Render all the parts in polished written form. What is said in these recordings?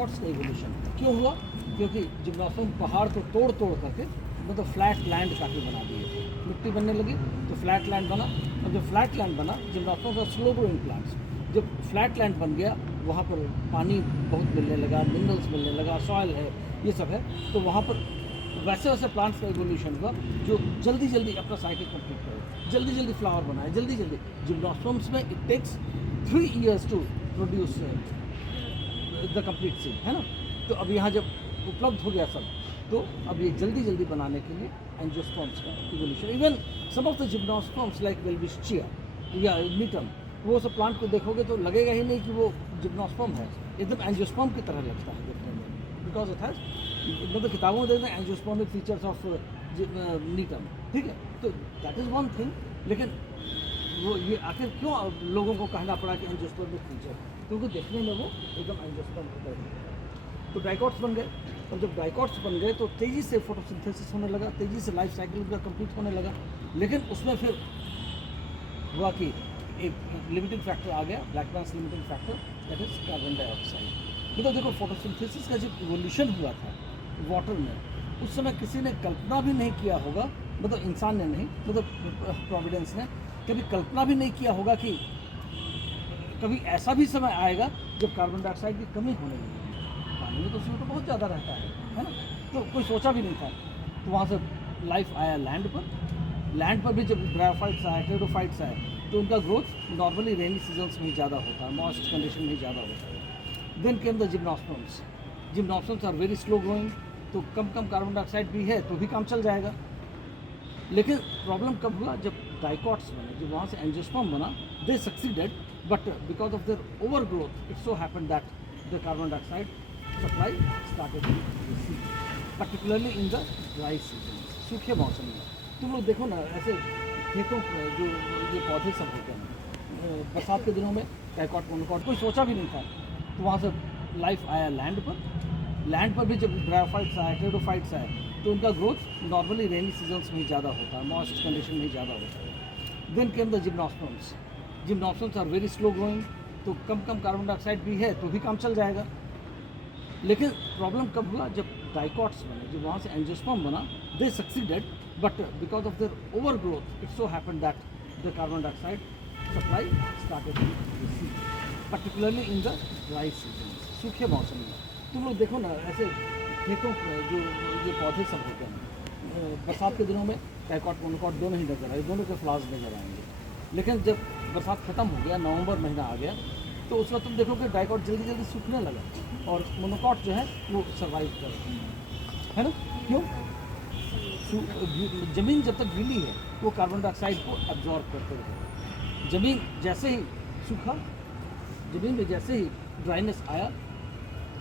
Dicots का evolution क्यों हुआ? क्योंकि जिम्नोस्पर्म पहाड़ को तोड़ तोड़ करके मतलब फ्लैट लैंड काफ़ी बना दिए थे, मिट्टी बनने लगी तो फ्लैट लैंड बना। और जब फ्लैट लैंड बना, जिम्नोस्पर्म का स्लो ग्रोइंग प्लांट्स, जब फ्लैट लैंड बन गया वहाँ पर पानी बहुत मिलने लगा, मिनरल्स मिलने लगा, सॉयल है, ये सब है, तो वहाँ पर वैसे वैसे प्लांट्स का इवोल्यूशन हुआ जो जल्दी जल्दी अपना साइकिल कंप्लीट करे, जल्दी जल्दी फ्लावर बनाए, जल्दी जल्दी। जिम्नोस्पर्म्स में it takes 3 years to produce the complete seed, है ना। तो अब यहाँ जब उपलब्ध हो गया सब, तो अब ये जल्दी जल्दी बनाने के लिए एंजियोस्पर्म्स का evolution. Even some of the gymnosperms like Welwitschia या नीटम, वो सब प्लांट को देखोगे तो लगेगा ही नहीं कि वो जिम्नोस्पर्म है, एकदम एंजियोस्पर्म की तरह लगता है देखने में, बिकॉज इट हैज़, मतलब किताबों में देखते हैं एंजियोस्पर्मिक फीचर्स ऑफ नीटम, ठीक है। तो दैट इज़ वन थिंग। लेकिन वो ये आखिर क्यों लोगों को कहना पड़ा कि एंजियोस्पर्मिक फीचर, क्योंकि देखने में वो एकदम एंजियोस्पर्म की तरह। तो डाइकोट्स बन गए, और जब डाइकोट्स बन गए तो तेज़ी से फोटोसिंथेसिस होने लगा, तेज़ी से लाइफ साइकिल का कंप्लीट होने लगा। लेकिन उसमें फिर हुआ कि एक लिमिटिंग फैक्टर आ गया, black mass limiting factor, that is carbon dioxide. तो देखो फोटोसिंथेसिस का जब इवोल्यूशन हुआ था वाटर में, उस समय किसी ने कल्पना भी नहीं किया होगा, मतलब इंसान ने नहीं, मतलब प्रोविडेंस ने कभी कल्पना भी नहीं किया होगा कि कभी ऐसा भी समय आएगा जब कार्बन डाइऑक्साइड की कमी होने लगेगी। पानी में तो CO2 बहुत ज़्यादा रहता है ना, तो कोई सोचा भी नहीं था। तो वहाँ से लाइफ आया लैंड पर। लैंड पर भी जब ब्रायोफाइट्स आए, टेरिडोफाइट्स आए, तो उनका ग्रोथ नॉर्मली रेनी सीजन्स में ही ज़्यादा होता है, मॉइस्ट कंडीशन में ही ज़्यादा होता है। Then came the gymnosperms. Gymnosperms are very slow growing, तो कम कार्बन डाइऑक्साइड भी है तो भी काम चल जाएगा। लेकिन प्रॉब्लम कब हुआ? जब डाइकोट्स बने, जब वहाँ से एंजियोस्पर्म बना, they succeeded, but because of their over growth it so happened that the carbon dioxide supply started to recede, particularly in the dry season, सूखे मौसम में। तुम लोग देखो ना, ऐसे खेतों में जो ये पौधे सब होते हैं बरसात के दिनों में, डाइकोट मोनोकोट, कोई सोचा भी नहीं था। तो वहाँ से लाइफ आया लैंड पर। लैंड पर भी जब ब्रायोफाइट्स आए, टेरिडोफाइट्स आए, तो उनका ग्रोथ नॉर्मली रेनी सीजन्स में ही ज़्यादा होता है, मॉइस्ट कंडीशन में ही ज़्यादा होता है। Then came the gymnosperms. Gymnosperms are very slow growing, तो कम कार्बन डाइऑक्साइड भी है तो भी काम चल जाएगा। लेकिन प्रॉब्लम कब हुआ? जब डाइकोट्स बने, जब वहाँ से एंजियोस्पर्म बना, they succeeded, but because of their over growth it so happened that the carbon dioxide supply started to recede, particularly in the dry season, सूखे मौसम में। तुम लोग देखो ना, ऐसे खेतों में जो ये पौधे सब होते हैं बरसात के दिनों में, डाइकोट मोनोकोट दोनों ही नजर आए, दोनों के फ्लावर्स नजर आएंगे। लेकिन जब बरसात खत्म हो गया, नवंबर महीना आ गया, तो उस वक्त तुम देखोगे डाइकोट जल्दी जल्दी सूखने लगा, और मोनोकोट जो है वो सर्वाइव कर, है ना। क्यों? ज़मीन जब तक गीली है वो कार्बन डाइऑक्साइड को एब्जॉर्ब करते रहे। ज़मीन जैसे ही सूखा, ज़मीन में जैसे ही ड्राइनेस आया,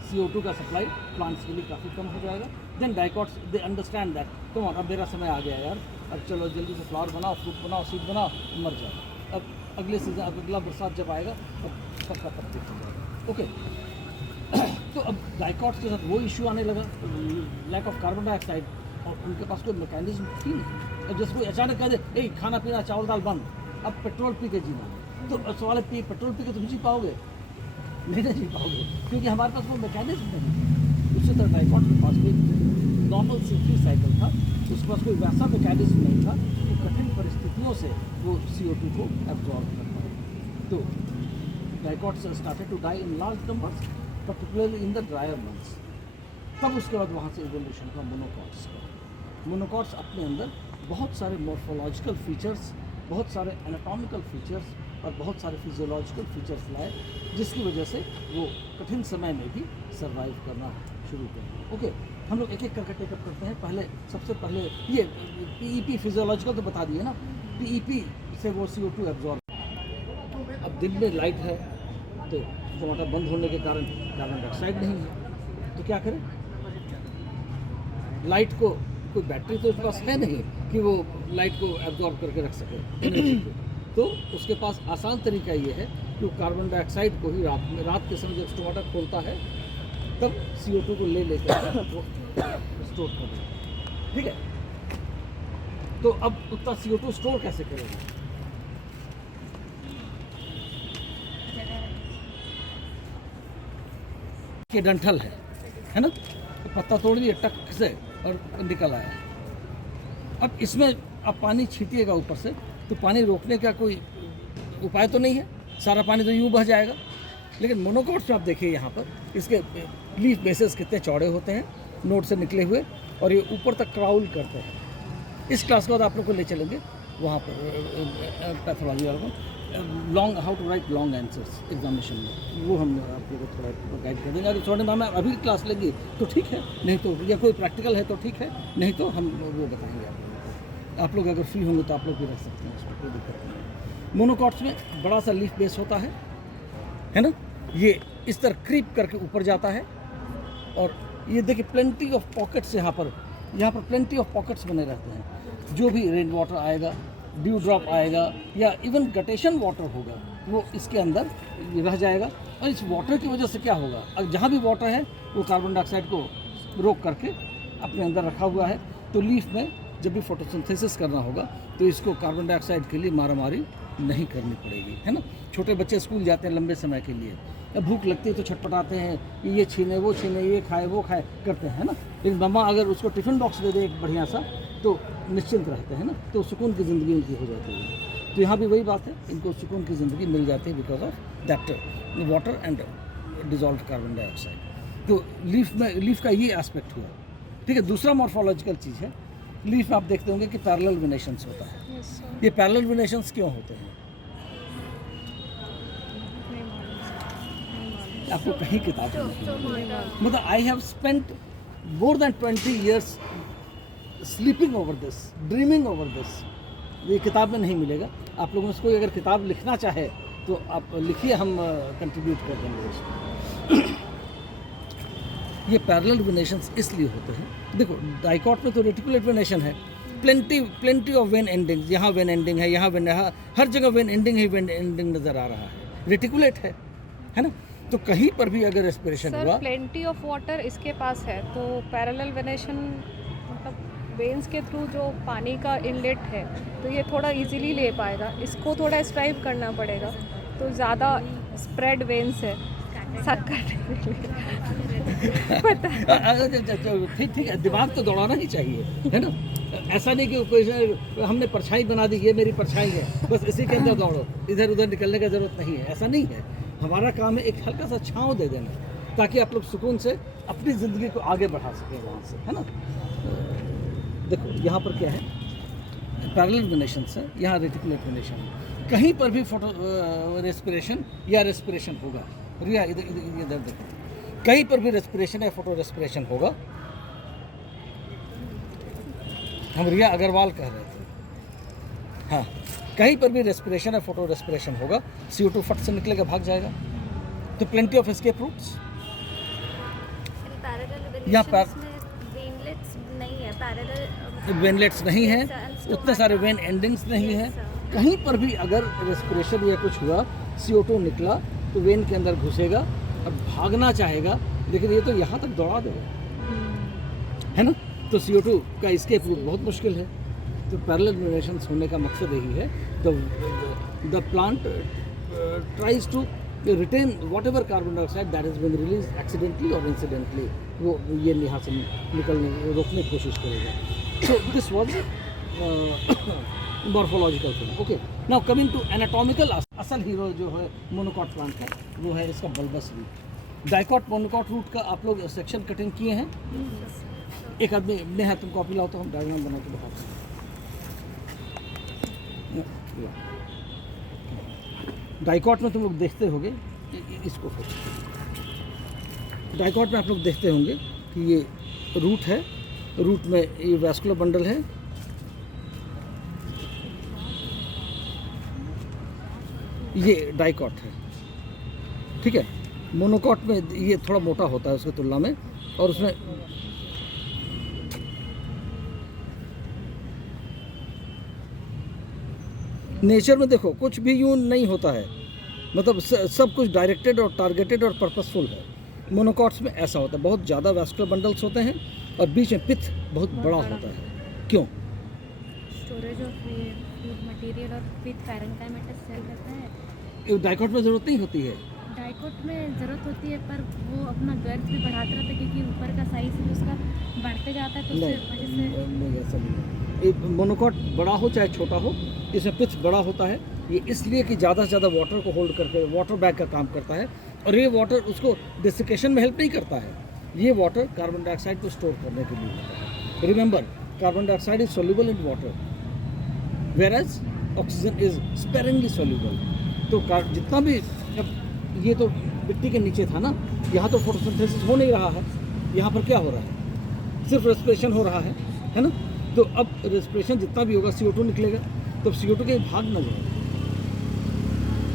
CO2 का सप्लाई प्लांट्स के लिए काफ़ी कम हो जाएगा। Then dicots they understand that, तो अब मेरा समय आ गया यार, अब चलो जल्दी से फ्लावर बनाओ, फ्रूट बनाओ, सीड बनाओ, मर जाओ। अब अगले सीजन, अब अगला बरसात जब आएगा तब सबका तब ठीक हो जाएगा। ओके तो अब डाइकोट्स के साथ वो इशू आने लगा, लैक ऑफ कार्बन डाइऑक्साइड, और उनके पास कोई मैकेनिज्म थी नहीं। अब जैसे कोई अचानक कह दे, ए खाना पीना चावल दाल बंद, अब पेट्रोल पी के जीना, तो सवाल है पेट्रोल पी के तुम जी पाओगे? नहीं जी पाओगे, क्योंकि हमारे पास वो मैकेनिज्म नहीं। उसी तरह डाइकोट के पास भी नॉर्मल सिंपल साइकिल था, उसके पास कोई वैसा मैकेनिज्म नहीं था कि कठिन परिस्थितियों से वो CO2 को एब्जॉर्ब कर पाए। तो dicots started to die in large numbers, particularly in the drier months. तब उसके बाद वहाँ से इवोल्यूशन का मोनोकॉट्स का। मोनोकॉट्स अपने अंदर बहुत सारे मॉर्फोलॉजिकल फीचर्स, बहुत सारे एनाटॉमिकल फीचर्स और बहुत सारे फिजियोलॉजिकल फीचर्स लाए, जिसकी वजह से वो कठिन समय में भी सर्वाइव करना शुरू कर दिया। ओके, हम लोग एक एक करके टेकअप करते हैं। पहले सबसे पहले ये PEP फिजियोलॉजिकल तो बता दिए ना, PEP से वो CO2 एब्जॉर्ब। अब दिन में लाइट है तो टमाटर बंद होने के कारण कार्बन डाइऑक्साइड नहीं है, तो क्या करें? लाइट को, कोई बैटरी तो उसके पास है नहीं कि वो लाइट को एब्जॉर्ब करके रख सके एनर्जी को। तो उसके पास आसान तरीका ये है कि वो कार्बन डाइऑक्साइड को ही रात के समय जब टमाटर खोलता है तब CO2 को ले लेकर वो स्टोर कर देगा। ठीक है, तो अब उतना CO2 स्टोर कैसे करेगा? ये डंठल है ना, तो पत्ता तोड़ दिए टक से और निकल आया। अब इसमें आप पानी छीटिएगा ऊपर से, तो पानी रोकने का कोई उपाय तो नहीं है, सारा पानी तो यूँ बह जाएगा। लेकिन मोनोकॉट्स में आप देखिए यहाँ पर इसके लीफ बेसेस कितने चौड़े होते हैं, नोट से निकले हुए, और ये ऊपर तक क्राउल करते हैं। इस क्लास के बाद आप लोग को ले चलेंगे वहाँ पर पैथोलॉजी वालों को, long how to write long answers examination में, वो हम आप लोगों को थोड़ा गाइड कर देंगे। अगर थोड़े मैम अभी क्लास लेंगे तो ठीक है, नहीं तो या कोई प्रैक्टिकल है तो ठीक है, नहीं तो हम वो बताएंगे आप लोगों को। आप लोग अगर फ्री होंगे तो आप लोग भी रख सकते हैं, उसमें कोई दिक्कत नहीं है। मोनोकॉट्स में बड़ा सा लीफ बेस होता है ना, ये इस तरह क्रीप करके ऊपर जाता है, और ये देखिए प्लेंटी ऑफ पॉकेट्स यहाँ पर प्लेंटी ऑफ पॉकेट्स बने रहते हैं। जो भी रेन वाटर आएगा, ड्यू ड्रॉप आएगा, या इवन गटेशन वाटर होगा, वो इसके अंदर रह जाएगा। और इस वाटर की वजह से क्या होगा, अब जहाँ भी वाटर है वो कार्बन डाइऑक्साइड को रोक करके अपने अंदर रखा हुआ है। तो लीफ में जब भी फोटोसिंथेसिस करना होगा तो इसको कार्बन डाइऑक्साइड के लिए मारामारी नहीं करनी पड़ेगी, है ना। छोटे बच्चे स्कूल जाते हैं लंबे समय के लिए, अब भूख लगती है तो छटपटाते हैं, ये छीने वो छीने, ये खाए वो खाए करते हैं ना। लेकिन मम्मा अगर उसको टिफ़िन बॉक्स दे दे एक बढ़िया सा, तो निश्चिंत रहते हैं ना, तो सुकून की ज़िंदगी उनकी हो जाती है। तो यहाँ भी वही बात है, इनको सुकून की ज़िंदगी मिल जाती है because of that water and dissolve carbon dioxide. तो लीफ का ये एस्पेक्ट हुआ, ठीक है। दूसरा मॉर्फोलॉजिकल चीज़ है, लीफ में आप देखते होंगे कि पैरेलल वेनेशंस होता है। ये पैरेलल वेनेशंस क्यों होते हैं, आपको कहीं किताब में नहीं, मतलब I have spent more than 20 years sleeping over this, dreaming over this. ये किताब में नहीं मिलेगा। आप लोगों में से कोई अगर किताब लिखना चाहे तो आप लिखिए, हम कंट्रीब्यूट कर देंगे इसको। ये पैरेलल वेनेशंस इसलिए होते हैं, देखो डाइकॉट में तो रेटिकुलेट वेनेशन है, प्लेंटी ऑफ वेन एंडिंग्स, यहाँ वेन एंडिंग है, यहाँ वेन, यहाँ हर जगह when ending he when ending नज़र आ रहा है, रेटिकुलेट है ना। तो कहीं पर भी अगर रेस्पिरेशन हुआ, प्लेंटी ऑफ वाटर इसके पास है, तो पैरेलल वेनेशन मतलब वेन्स के थ्रू जो पानी का इनलेट है, तो ये थोड़ा इजीली ले पाएगा। इसको थोड़ा स्ट्राइव करना पड़ेगा, तो ज़्यादा स्प्रेड वेन्स है ठीक है, दिमाग तो दौड़ाना ही चाहिए, है ना। ऐसा नहीं कि कोई हमने परछाई बना दी, ये मेरी परछाई है, बस इसी के अंदर दौड़ो, इधर उधर निकलने की ज़रूरत नहीं है, ऐसा नहीं है। हमारा काम है एक हल्का सा छांव दे देना, ताकि आप लोग सुकून से अपनी ज़िंदगी को आगे बढ़ा सकें वहाँ से, है ना। देखो यहाँ पर क्या है, पैरेलल वेनेशंस है, यहाँ रेटिकुलेट वेनेशन है। कहीं पर भी फोटो रेस्पिरेशन या रेस्पिरेशन होगा, रिया इधर देखो, कहीं पर भी रेस्पिरेशन या फोटो रेस्पिरेशन होगा। हम रिया अग्रवाल कह रहे थे, हाँ, कहीं पर भी रेस्पिरेशन या फोटो रेस्पिरेशन होगा, CO2 फट से निकलेगा, भाग जाएगा। तो प्लेंटी ऑफ एस्केप रूट्स, यहाँ पर वेनलेट्स नहीं है, उतने सारे वेन एंडिंग्स नहीं है। कहीं पर भी अगर रेस्पिरेशन या कुछ हुआ, CO2 निकला, तो वेन के अंदर घुसेगा, अब भागना चाहेगा, लेकिन ये तो यहाँ तक दौड़ा देगा, है ना। तो CO2 का एस्केप रूट बहुत मुश्किल है। तो पैरेलल वेनेशंस होने का मकसद यही है, the plant tries to retain whatever carbon dioxide that is been released accidentally और इंसिडेंटली, वो ये यहाँ से निकलने रोकने की कोशिश करेगा। So this was morphological thing. Okay, now coming to anatomical, असल हीरो जो है मोनोकॉट प्लांट का, वो है इसका bulbous root. Dicot monocot root का आप लोग सेक्शन कटिंग किए हैं। एक आदमी ने है, तुम कॉपी लाओ तो हम डायग्राम बना के दिखाते हैं। डाइकॉट में तुम लोग देखते होंगे, इसको डाइकॉट में आप लोग देखते होंगे कि ये रूट है, रूट में ये वैस्कुलर बंडल है, ये डाइकॉट है, ठीक है। मोनोकॉट में ये थोड़ा मोटा होता है उसकी तुलना में, और उसमें नेचर में देखो कुछ भी यूं नहीं होता है, मतलब सब कुछ डायरेक्टेड और टारगेटेड और पर्पसफुल है। मोनोकॉट्स में ऐसा होता है, बहुत ज़्यादा वैस्कुलर बंडल्स होते हैं और बीच में पिथ बहुत बड़ा होता है। क्यों? स्टोरेज ऑफ फूड मटेरियल और विद पैरेन्काइमा सेल रहता है। डाइकॉट में ज़रूरत नहीं होती है। ट्राइकोट में ज़रूरत होती है, पर वो अपना गर्थ भी बढ़ाता रहता है क्योंकि ऊपर का साइज भी उसका बढ़ते जाता है, तो उससे वजह से नहीं ऐसा नहीं है। ये मोनोकॉट बड़ा हो चाहे छोटा हो, इसमें पिच बड़ा होता है। ये इसलिए कि ज़्यादा से ज़्यादा वाटर को होल्ड करके वाटर बैग का काम करता है, और ये वाटर उसको डिसिकेशन में हेल्प नहीं करता है। ये वाटर कार्बन डाइऑक्साइड को स्टोर करने के लिए होता है। Remember, carbon dioxide is soluble in water, whereas oxygen is sparingly soluble. तो जितना भी, अब ये तो मिट्टी के नीचे था ना, यहाँ तो फोटोसिंथेसिस हो नहीं रहा है, यहाँ पर क्या हो रहा है, सिर्फ रेस्पिरेशन हो रहा है ना। तो अब रेस्पिरेशन जितना भी होगा CO2 निकलेगा, तो CO2 के भाग न जाए,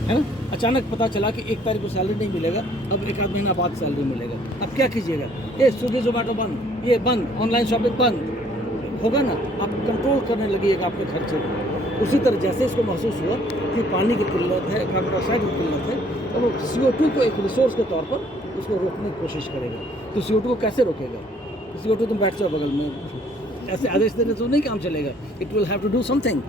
है ना। अचानक पता चला कि 1 तारीख को सैलरी नहीं मिलेगा, अब 1 आध महीना बाद सैलरी मिलेगा, अब क्या कीजिएगा? ये स्विगी जोमेटो बंद, ये बंद, ऑनलाइन शॉपिंग बंद होगा ना, आप कंट्रोल करने लगिएगा अपने खर्चे को। उसी तरह जैसे इसको महसूस हुआ कि पानी की किल्लत है, कार्बन डाइऑक्साइड की किल्लत है, तो वो CO2 को एक रिसोर्स के तौर पर उसको रोकने की कोशिश करेगा। तो CO2 को कैसे रोकेगा? CO2 तुम बैठ जाओ बगल में, ऐसे आदेश देने तो नहीं काम चलेगा। It will have to do something.